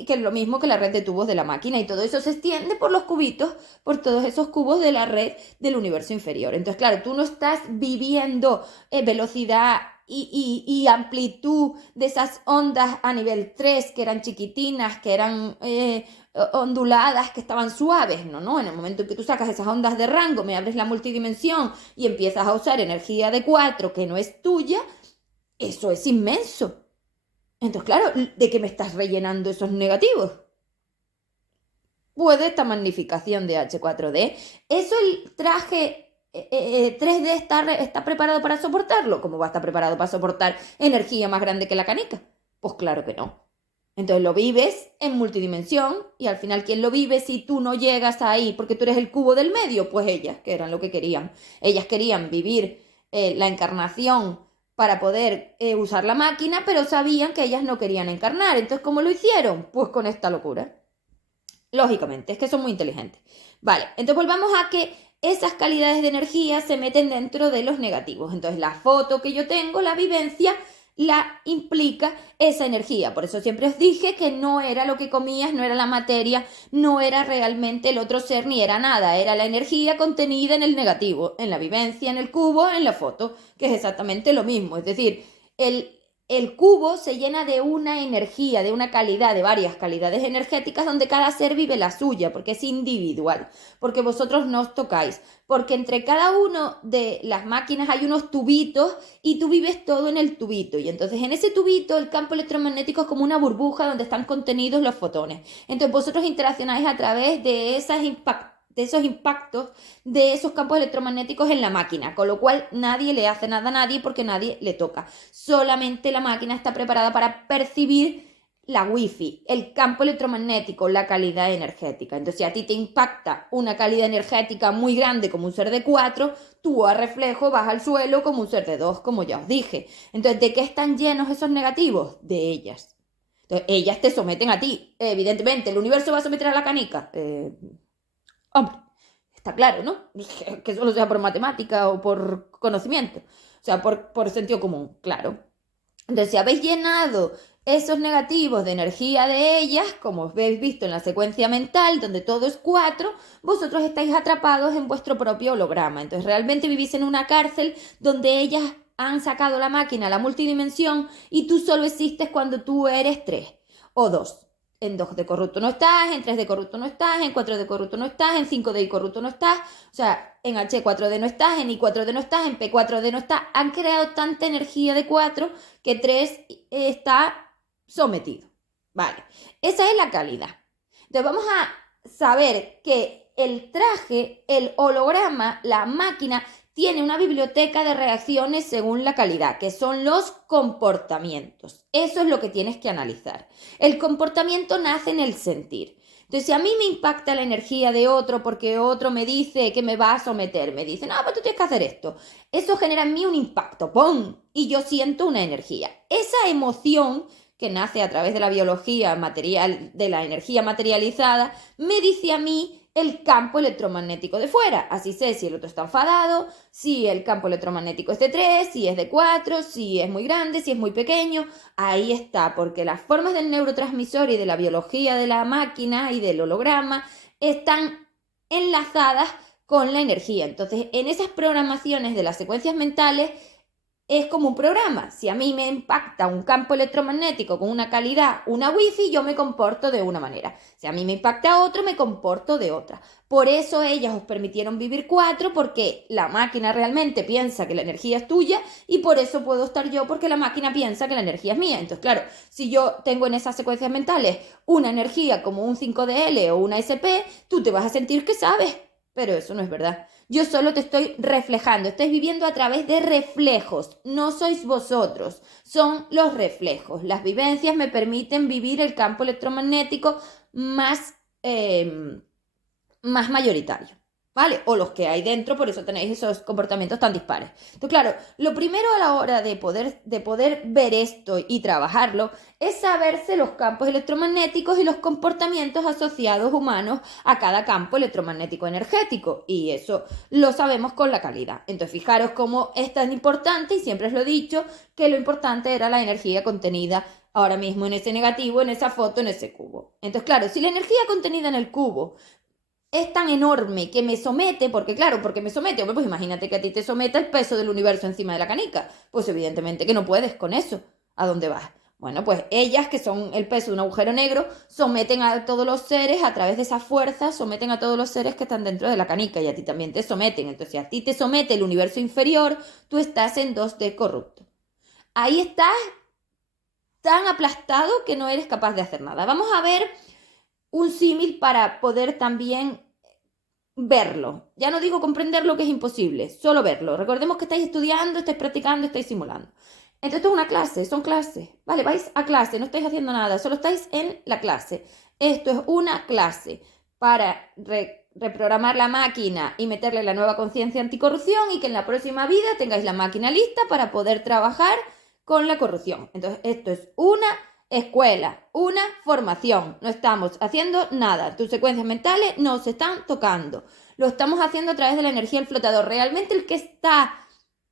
que es lo mismo que la red de tubos de la máquina, y todo eso se extiende por los cubitos, por todos esos cubos de la red del universo inferior. Entonces, claro, tú no estás viviendo velocidad y amplitud de esas ondas a nivel 3 que eran chiquitinas, que eran onduladas, que estaban suaves, no, en el momento en que tú sacas esas ondas de rango, me abres la multidimensión y empiezas a usar energía de 4 que no es tuya, eso es inmenso. Entonces, claro, ¿de qué me estás rellenando esos negativos? Pues de esta magnificación de H4D. ¿Eso el traje 3D está preparado para soportarlo? ¿Cómo va a estar preparado para soportar energía más grande que la canica? Pues claro que no. Entonces lo vives en multidimensión y al final, ¿quién lo vive si tú no llegas ahí porque tú eres el cubo del medio? Pues ellas, que eran lo que querían. Ellas querían vivir la encarnación para poder usar la máquina, pero sabían que ellas no querían encarnar. Entonces, ¿cómo lo hicieron? Pues con esta locura. Lógicamente, es que son muy inteligentes. Vale, entonces volvamos a que esas calidades de energía se meten dentro de los negativos. Entonces, la foto que yo tengo, la vivencia, la implica esa energía. Por eso siempre os dije que no era lo que comías, no era la materia, no era realmente el otro ser ni era nada, era la energía contenida en el negativo, en la vivencia, en el cubo, en la foto, que es exactamente lo mismo. Es decir, el cubo se llena de una energía, de una calidad, de varias calidades energéticas donde cada ser vive la suya, porque es individual, porque vosotros no os tocáis, porque entre cada uno de las máquinas hay unos tubitos y tú vives todo en el tubito. Y entonces en ese tubito el campo electromagnético es como una burbuja donde están contenidos los fotones. Entonces vosotros interaccionáis a través de esos impactos de esos campos electromagnéticos en la máquina, con lo cual nadie le hace nada a nadie porque nadie le toca. Solamente la máquina está preparada para percibir la wifi, el campo electromagnético, la calidad energética. Entonces, si a ti te impacta una calidad energética muy grande como un ser de 4, tú a reflejo vas al suelo como un ser de 2, como ya os dije. Entonces, ¿de qué están llenos esos negativos? De ellas. Entonces, ellas te someten a ti. Evidentemente, ¿el universo va a someter a la canica? Hombre, está claro, ¿no? Que solo sea por matemática o por conocimiento, o sea, por sentido común, claro. Entonces, si habéis llenado esos negativos de energía de ellas, como habéis visto en la secuencia mental, donde todo es 4, vosotros estáis atrapados en vuestro propio holograma. Entonces, realmente vivís en una cárcel donde ellas han sacado la máquina a la multidimensión y tú solo existes cuando tú eres 3 o 2. En 2 de corrupto no estás, en 3 de corrupto no estás, en 4 de corrupto no estás, en 5 de corrupto no estás, o sea, en H4D no estás, en I4D no estás, en P4D no estás. Han creado tanta energía de 4 que 3 está sometido. Vale, esa es la calidad. Entonces vamos a saber que el traje, el holograma, la máquina, tiene una biblioteca de reacciones según la calidad, que son los comportamientos. Eso es lo que tienes que analizar. El comportamiento nace en el sentir. Entonces, si a mí me impacta la energía de otro porque otro me dice que me va a someter, me dice, no, pues tú tienes que hacer esto. Eso genera en mí un impacto, ¡pum! Y yo siento una energía. Esa emoción que nace a través de la biología material, de la energía materializada, me dice a mí el campo electromagnético de fuera. Así sé si el otro está enfadado, si el campo electromagnético es de 3, si es de 4, si es muy grande, si es muy pequeño. Ahí está, porque las formas del neurotransmisor y de la biología de la máquina y del holograma están enlazadas con la energía. Entonces, en esas programaciones de las secuencias mentales, es como un programa. Si a mí me impacta un campo electromagnético con una calidad, una wifi, yo me comporto de una manera. Si a mí me impacta otro, me comporto de otra. Por eso ellas os permitieron vivir 4, porque la máquina realmente piensa que la energía es tuya, y por eso puedo estar yo, porque la máquina piensa que la energía es mía. Entonces, claro, si yo tengo en esas secuencias mentales una energía como un 5DL o una SP, tú te vas a sentir que sabes, pero eso no es verdad. Yo solo te estoy reflejando, estáis viviendo a través de reflejos, no sois vosotros, son los reflejos. Las vivencias me permiten vivir el campo electromagnético más, más mayoritario, ¿vale? O los que hay dentro, por eso tenéis esos comportamientos tan dispares. Entonces, claro, lo primero a la hora de poder ver esto y trabajarlo es saberse los campos electromagnéticos y los comportamientos asociados humanos a cada campo electromagnético energético, y eso lo sabemos con la calidad. Entonces, fijaros cómo es tan importante, y siempre os lo he dicho, que lo importante era la energía contenida ahora mismo en ese negativo, en esa foto, en ese cubo. Entonces, claro, si la energía contenida en el cubo es tan enorme que me somete, porque claro, porque me somete, hombre, pues imagínate que a ti te someta el peso del universo encima de la canica, pues evidentemente que no puedes con eso. ¿A dónde vas? Bueno, pues ellas, que son el peso de un agujero negro, someten a todos los seres a través de esa fuerza, someten a todos los seres que están dentro de la canica, y a ti también te someten. Entonces, si a ti te somete el universo inferior, tú estás en 2D corrupto. Ahí estás tan aplastado que no eres capaz de hacer nada. Vamos a ver un símil para poder también verlo. Ya no digo comprenderlo, que es imposible, solo verlo. Recordemos que estáis estudiando, estáis practicando, estáis simulando. Entonces, esto es una clase, son clases. Vale, vais a clase, no estáis haciendo nada, solo estáis en la clase. Esto es una clase para reprogramar la máquina y meterle la nueva conciencia anticorrupción, y que en la próxima vida tengáis la máquina lista para poder trabajar con la corrupción. Entonces, esto es una escuela, una formación. No estamos haciendo nada. Tus secuencias mentales no se están tocando. Lo estamos haciendo a través de la energía del flotador. Realmente el que está,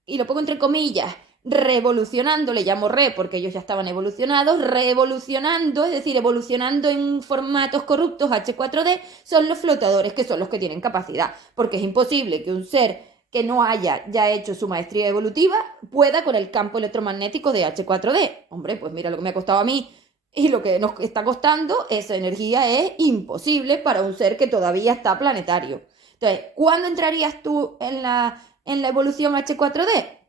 y lo pongo entre comillas, revolucionando, le llamo porque ellos ya estaban evolucionados, revolucionando, es decir, evolucionando en formatos corruptos H4D, son los flotadores, que son los que tienen capacidad, porque es imposible que un ser que no haya ya hecho su maestría evolutiva pueda con el campo electromagnético de H4D. Hombre, pues mira lo que me ha costado a mí y lo que nos está costando, esa energía es imposible para un ser que todavía está planetario. Entonces, ¿cuándo entrarías tú en la evolución H4D?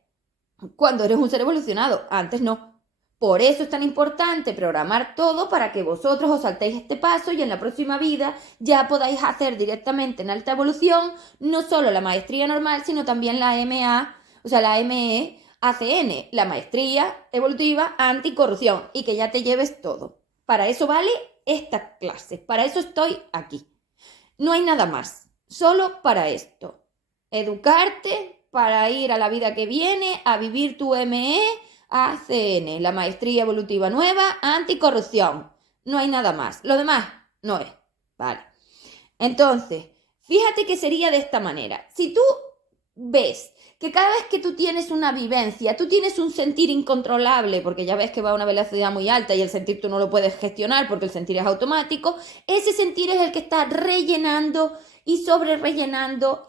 Cuando eres un ser evolucionado, antes no. Por eso es tan importante programar todo, para que vosotros os saltéis este paso y en la próxima vida ya podáis hacer directamente en alta evolución no solo la maestría normal, sino también la MA, o sea, la MEACN, la maestría evolutiva anticorrupción, y que ya te lleves todo. Para eso vale esta clase, para eso estoy aquí. No hay nada más, solo para esto. Educarte para ir a la vida que viene, a vivir tu MEACN, la maestría evolutiva nueva anticorrupción. No hay nada más. Lo demás no es. Vale. Entonces, fíjate que sería de esta manera. Si tú ves que cada vez que tú tienes una vivencia, tú tienes un sentir incontrolable, porque ya ves que va a una velocidad muy alta y el sentir tú no lo puedes gestionar porque el sentir es automático, ese sentir es el que está rellenando y sobre rellenando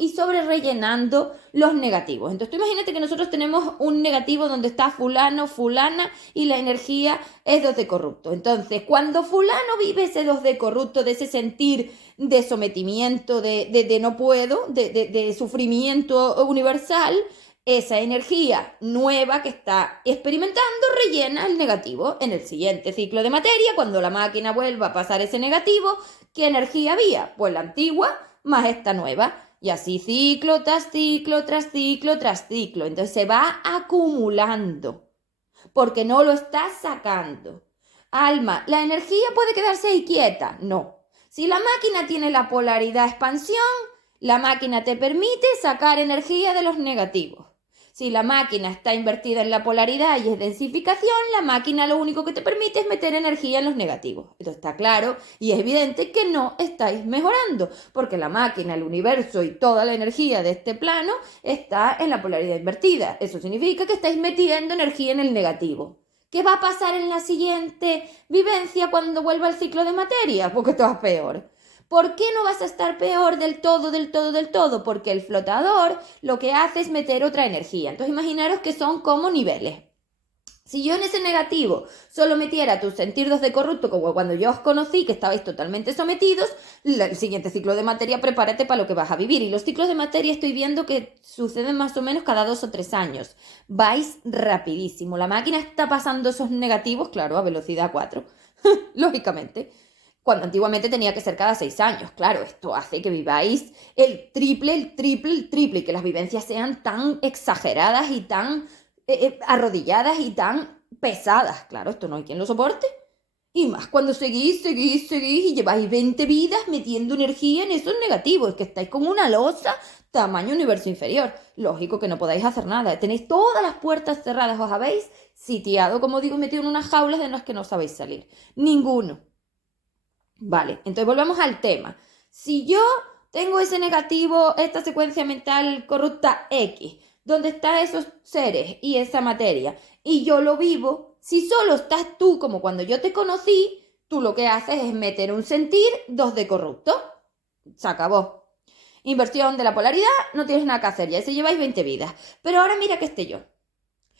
los negativos. Entonces tú imagínate que nosotros tenemos un negativo donde está fulano, fulana, y la energía es 2D corrupto. Entonces, cuando fulano vive ese 2D corrupto, de ese sentir de sometimiento, de no puedo, de sufrimiento universal, esa energía nueva que está experimentando rellena el negativo. En el siguiente ciclo de materia, cuando la máquina vuelva a pasar ese negativo, ¿qué energía había? Pues la antigua más esta nueva. Y así ciclo tras ciclo, tras ciclo, tras ciclo. Entonces se va acumulando, porque no lo estás sacando. Alma, ¿la energía puede quedarse ahí quieta? No. Si la máquina tiene la polaridad expansión, la máquina te permite sacar energía de los negativos. Si la máquina está invertida en la polaridad y es densificación, la máquina lo único que te permite es meter energía en los negativos. Esto está claro y es evidente que no estáis mejorando, porque la máquina, el universo y toda la energía de este plano está en la polaridad invertida. Eso significa que estáis metiendo energía en el negativo. ¿Qué va a pasar en la siguiente vivencia cuando vuelva al ciclo de materia? Porque esto es peor. ¿Por qué no vas a estar peor del todo, del todo, del todo? Porque el flotador lo que hace es meter otra energía. Entonces imaginaros que son como niveles. Si yo en ese negativo solo metiera tus sentidos de corrupto, como cuando yo os conocí, que estabais totalmente sometidos, el siguiente ciclo de materia, prepárate para lo que vas a vivir. Y los ciclos de materia estoy viendo que suceden más o menos cada 2 o 3 años. Vais rapidísimo. La máquina está pasando esos negativos, claro, a velocidad 4, lógicamente. Cuando antiguamente tenía que ser cada 6 años. Claro, esto hace que viváis el triple, el triple, el triple, y que las vivencias sean tan exageradas y tan arrodilladas y tan pesadas. Claro, esto no hay quien lo soporte. Y más cuando seguís y lleváis 20 vidas metiendo energía en esos negativos. Es que estáis como una losa tamaño universo inferior. Lógico que no podáis hacer nada. Tenéis todas las puertas cerradas. Os habéis sitiado, como digo, metido en unas jaulas de las que no sabéis salir. Ninguno. Vale, entonces volvamos al tema. Si yo tengo ese negativo, esta secuencia mental corrupta X, donde están esos seres y esa materia, y yo lo vivo, si solo estás tú como cuando yo te conocí, tú lo que haces es meter un sentir, 2 de corrupto. Se acabó. Inversión de la polaridad, no tienes nada que hacer, ya se lleváis 20 vidas. Pero ahora mira que esté yo.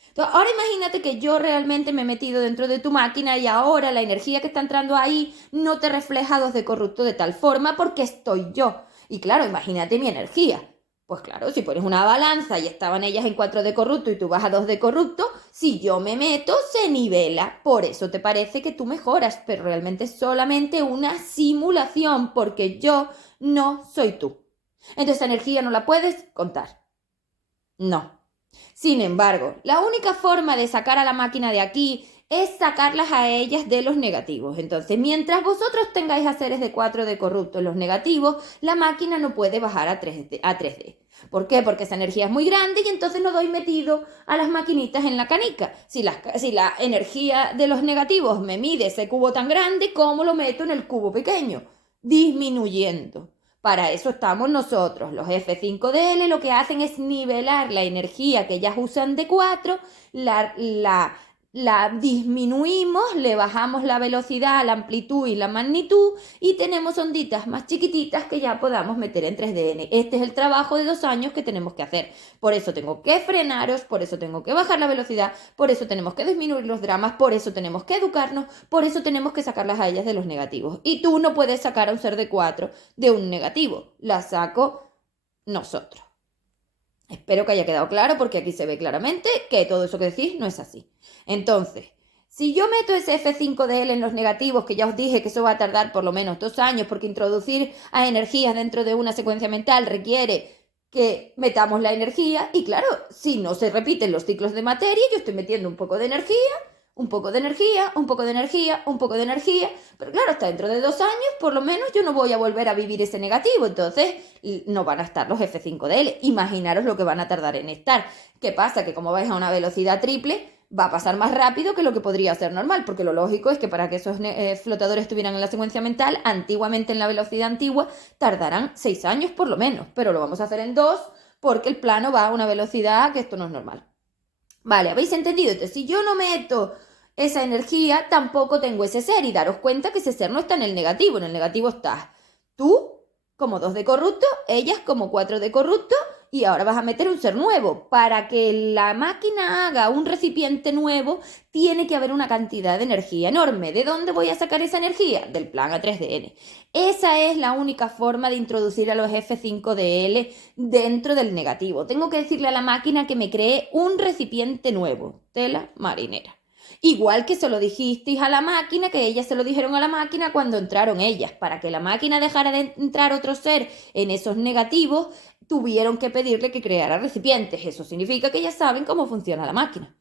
Entonces, ahora imagínate que yo realmente me he metido dentro de tu máquina y ahora la energía que está entrando ahí no te refleja 2 de corrupto de tal forma porque estoy yo. Y claro, imagínate mi energía. Pues claro, si pones una balanza y estaban ellas en 4 de corrupto y tú vas a 2 de corrupto, si yo me meto, se nivela. Por eso te parece que tú mejoras, pero realmente es solamente una simulación porque yo no soy tú. Entonces, esa energía no la puedes contar. No. Sin embargo, la única forma de sacar a la máquina de aquí es sacarlas a ellas de los negativos. Entonces, mientras vosotros tengáis a seres de 4 de corrupto en los negativos, la máquina no puede bajar a 3D. ¿Por qué? Porque esa energía es muy grande y entonces no doy metido a las maquinitas en la canica. Si la energía de los negativos me mide ese cubo tan grande, ¿cómo lo meto en el cubo pequeño? Disminuyendo. Para eso estamos nosotros. Los F5DL lo que hacen es nivelar la energía que ellas usan de 4, la disminuimos, le bajamos la velocidad, la amplitud y la magnitud y tenemos onditas más chiquititas que ya podamos meter en 3DN. Este es el trabajo de 2 años que tenemos que hacer. Por eso tengo que frenaros, por eso tengo que bajar la velocidad, por eso tenemos que disminuir los dramas, por eso tenemos que educarnos, por eso tenemos que sacarlas a ellas de los negativos. Y tú no puedes sacar a un ser de 4 de un negativo, la saco nosotros. Espero que haya quedado claro porque aquí se ve claramente que todo eso que decís no es así. Entonces, si yo meto ese F5DL en los negativos, que ya os dije que eso va a tardar por lo menos 2 años porque introducir a energías dentro de una secuencia mental requiere que metamos la energía y claro, si no se repiten los ciclos de materia, yo estoy metiendo un poco de energía, un poco de energía, un poco de energía, un poco de energía, pero claro, hasta dentro de 2 años, por lo menos yo no voy a volver a vivir ese negativo, entonces no van a estar los F5DL. Imaginaros lo que van a tardar en estar. ¿Qué pasa? Que como vais a una velocidad triple, va a pasar más rápido que lo que podría ser normal, porque lo lógico es que para que esos flotadores estuvieran en la secuencia mental, antiguamente en la velocidad antigua, tardarán 6 años por lo menos, pero lo vamos a hacer en 2 porque el plano va a una velocidad que esto no es normal. Vale, ¿habéis entendido? Entonces, si yo no meto esa energía, tampoco tengo ese ser. Y daros cuenta que ese ser no está en el negativo. En el negativo estás tú como 2 de corrupto, ellas como 4 de corrupto, y ahora vas a meter un ser nuevo. Para que la máquina haga un recipiente nuevo, tiene que haber una cantidad de energía enorme. ¿De dónde voy a sacar esa energía? Del plan A3DN. Esa es la única forma de introducir a los F5DL dentro del negativo. Tengo que decirle a la máquina que me cree un recipiente nuevo. Tela marinera. Igual que se lo dijisteis a la máquina, que ellas se lo dijeron a la máquina cuando entraron ellas. Para que la máquina dejara de entrar otro ser en esos negativos, tuvieron que pedirle que creara recipientes. Eso significa que ya saben cómo funciona la máquina.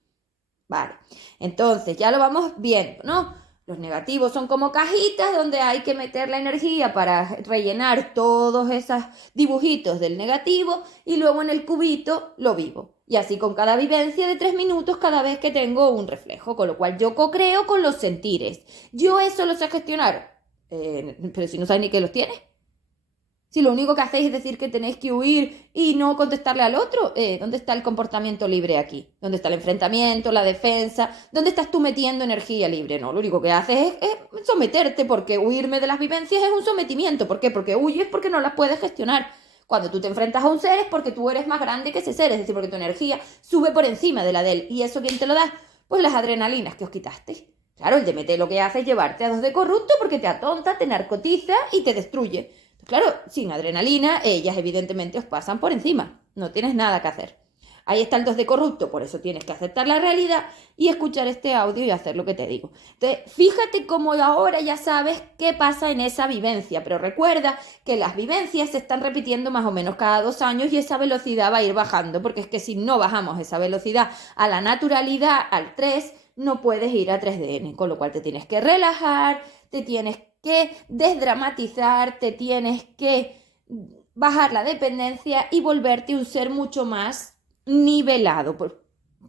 Vale, entonces ya lo vamos viendo, ¿no? Los negativos son como cajitas donde hay que meter la energía para rellenar todos esos dibujitos del negativo y luego en el cubito lo vivo. Y así con cada vivencia de 3 minutos cada vez que tengo un reflejo, con lo cual yo co-creo con los sentires. Yo eso lo sé gestionar, pero si no sabes ni que los tienes. Si lo único que hacéis es decir que tenéis que huir y no contestarle al otro, ¿dónde está el comportamiento libre aquí? ¿Dónde está el enfrentamiento, la defensa? ¿Dónde estás tú metiendo energía libre? No, lo único que haces es someterte, porque huirme de las vivencias es un sometimiento. ¿Por qué? Porque huyes porque no las puedes gestionar. Cuando tú te enfrentas a un ser es porque tú eres más grande que ese ser, es decir, porque tu energía sube por encima de la de él. ¿Y eso quién te lo da? Pues las adrenalinas que os quitasteis. Claro, el DMT lo que hace es llevarte a 2 de corrupto porque te atonta, te narcotiza y te destruye. Claro, sin adrenalina, ellas evidentemente os pasan por encima. No tienes nada que hacer. Ahí está el 2 de corrupto, por eso tienes que aceptar la realidad y escuchar este audio y hacer lo que te digo. Entonces, fíjate cómo ahora ya sabes qué pasa en esa vivencia, pero recuerda que las vivencias se están repitiendo más o menos cada 2 años y esa velocidad va a ir bajando, porque es que si no bajamos esa velocidad a la naturalidad, al 3, no puedes ir a 3DN, con lo cual te tienes que relajar, te tienes que desdramatizar, te tienes que bajar la dependencia y volverte un ser mucho más nivelado. Porque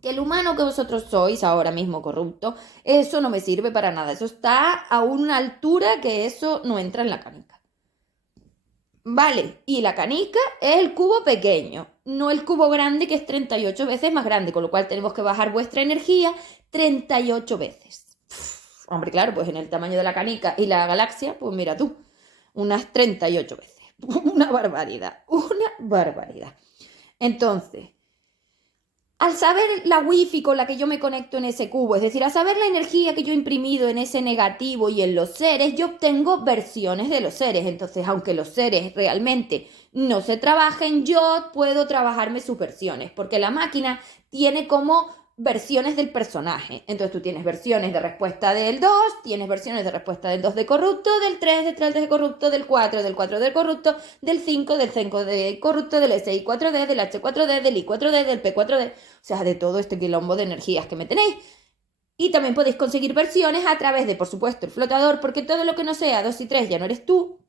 el humano que vosotros sois ahora mismo corrupto, eso no me sirve para nada. Eso está a una altura que eso no entra en la canica. Vale, y la canica es el cubo pequeño, no el cubo grande que es 38 veces más grande, con lo cual tenemos que bajar vuestra energía 38 veces. Hombre, claro, pues en el tamaño de la canica y la galaxia, pues mira tú, unas 38 veces. Una barbaridad, una barbaridad. Entonces, al saber la wifi con la que yo me conecto en ese cubo, es decir, al saber la energía que yo he imprimido en ese negativo y en los seres, yo obtengo versiones de los seres. Entonces, aunque los seres realmente no se trabajen, yo puedo trabajarme sus versiones, porque la máquina tiene como versiones del personaje. Entonces tú tienes versiones de respuesta del 2, tienes versiones de respuesta del 2 de corrupto, del 3 de corrupto, del 4 de corrupto, del 5 de corrupto, del SI4D, del H4D, del I4D, del P4D, o sea, de todo este quilombo de energías que me tenéis. Y también podéis conseguir versiones a través de, por supuesto, el flotador, porque todo lo que no sea 2 y 3 ya no eres tú.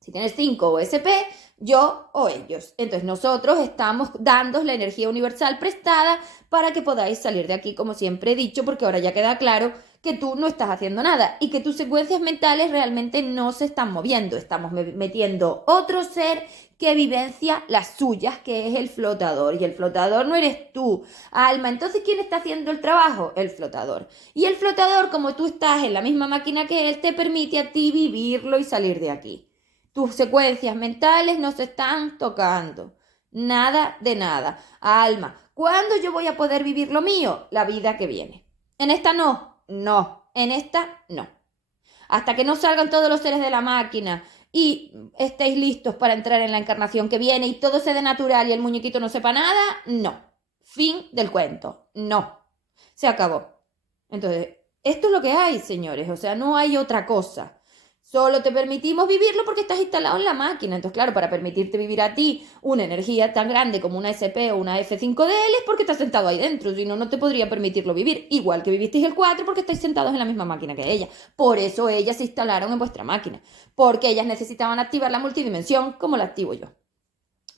Si tienes 5 o SP, yo o ellos. Entonces nosotros estamos dando la energía universal prestada para que podáis salir de aquí, como siempre he dicho, porque ahora ya queda claro que tú no estás haciendo nada y que tus secuencias mentales realmente no se están moviendo. Estamos metiendo otro ser que vivencia las suyas, que es el flotador. Y el flotador no eres tú, alma. Entonces, ¿quién está haciendo el trabajo? El flotador. Y el flotador, como tú estás en la misma máquina que él, te permite a ti vivirlo y salir de aquí. Tus secuencias mentales no se están tocando. Nada de nada. Alma, ¿cuándo yo voy a poder vivir lo mío? La vida que viene. En esta no, no. En esta no. Hasta que no salgan todos los seres de la máquina y estéis listos para entrar en la encarnación que viene y todo se dé natural y el muñequito no sepa nada, no. Fin del cuento. No. Se acabó. Entonces, esto es lo que hay, señores. O sea, no hay otra cosa. Solo te permitimos vivirlo porque estás instalado en la máquina. Entonces, claro, para permitirte vivir a ti una energía tan grande como una SP o una F5DL es porque estás sentado ahí dentro. Si no, no te podría permitirlo vivir. Igual que vivisteis el 4 porque estáis sentados en la misma máquina que ella. Por eso ellas se instalaron en vuestra máquina. Porque ellas necesitaban activar la multidimensión como la activo yo.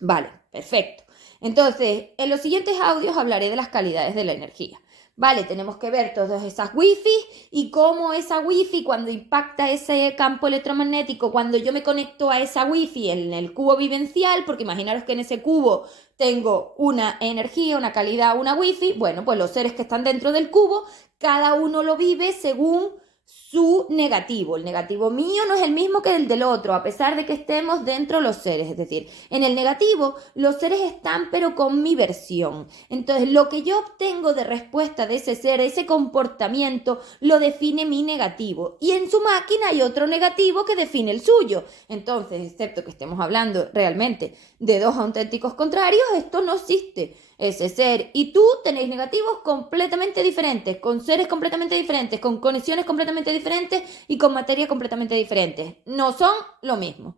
Vale, perfecto. Entonces, en los siguientes audios hablaré de las calidades de la energía. Vale, tenemos que ver todas esas wifi y cómo esa wifi cuando impacta ese campo electromagnético, cuando yo me conecto a esa wifi en el cubo vivencial, porque imaginaros que en ese cubo tengo una energía, una calidad, una wifi, bueno, pues los seres que están dentro del cubo, cada uno lo vive según su negativo. El negativo mío no es el mismo que el del otro, a pesar de que estemos dentro los seres. Es decir, en el negativo los seres están pero con mi versión. Entonces, lo que yo obtengo de respuesta de ese ser, ese comportamiento, lo define mi negativo. Y en su máquina hay otro negativo que define el suyo. Entonces, excepto que estemos hablando realmente de dos auténticos contrarios, esto no existe. Ese ser y tú tenéis negativos completamente diferentes, con seres completamente diferentes, con conexiones completamente diferentes y con materia completamente diferentes. No son lo mismo.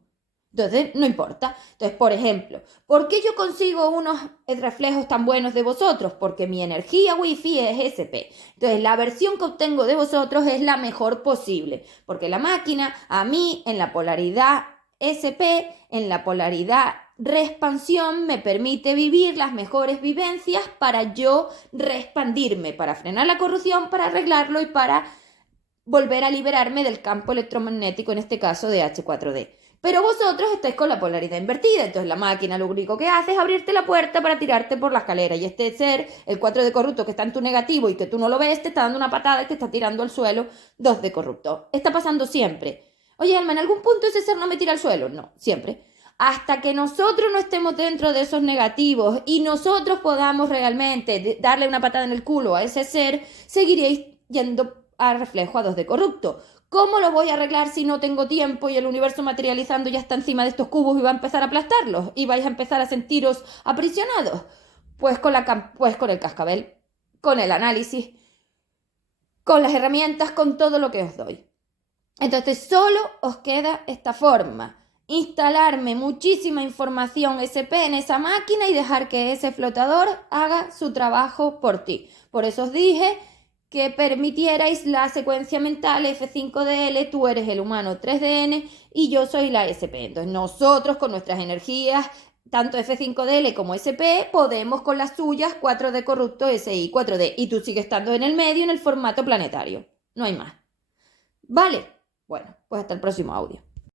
Entonces, no importa. Entonces, por ejemplo, ¿por qué yo consigo unos reflejos tan buenos de vosotros? Porque mi energía Wi-Fi es SP. Entonces, la versión que obtengo de vosotros es la mejor posible. Porque la máquina, a mí, en la polaridad SP, en la polaridad reexpansión, me permite vivir las mejores vivencias para yo reexpandirme, para frenar la corrupción, para arreglarlo y para volver a liberarme del campo electromagnético, en este caso de H4D. Pero vosotros estáis con la polaridad invertida, entonces la máquina lo único que hace es abrirte la puerta para tirarte por la escalera, y este ser, el 4 de corrupto que está en tu negativo y que tú no lo ves, te está dando una patada y te está tirando al suelo 2 de corrupto. Está pasando siempre. Oye, Alma, ¿en algún punto ese ser no me tira al suelo? No, siempre. Hasta que nosotros no estemos dentro de esos negativos y nosotros podamos realmente darle una patada en el culo a ese ser, seguiréis yendo a reflejo a 2 de corrupto. ¿Cómo lo voy a arreglar si no tengo tiempo y el universo materializando ya está encima de estos cubos y va a empezar a aplastarlos? ¿Y vais a empezar a sentiros aprisionados? Pues con el cascabel, con el análisis, con las herramientas, con todo lo que os doy. Entonces solo os queda esta forma: instalarme muchísima información SP en esa máquina y dejar que ese flotador haga su trabajo por ti. Por eso os dije que permitierais la secuencia mental F5DL, tú eres el humano 3DN y yo soy la SP. Entonces nosotros con nuestras energías, tanto F5DL como SP, podemos con las suyas 4D corrupto SI 4D, y tú sigues estando en el medio en el formato planetario. No hay más. ¿Vale? Bueno, pues hasta el próximo audio.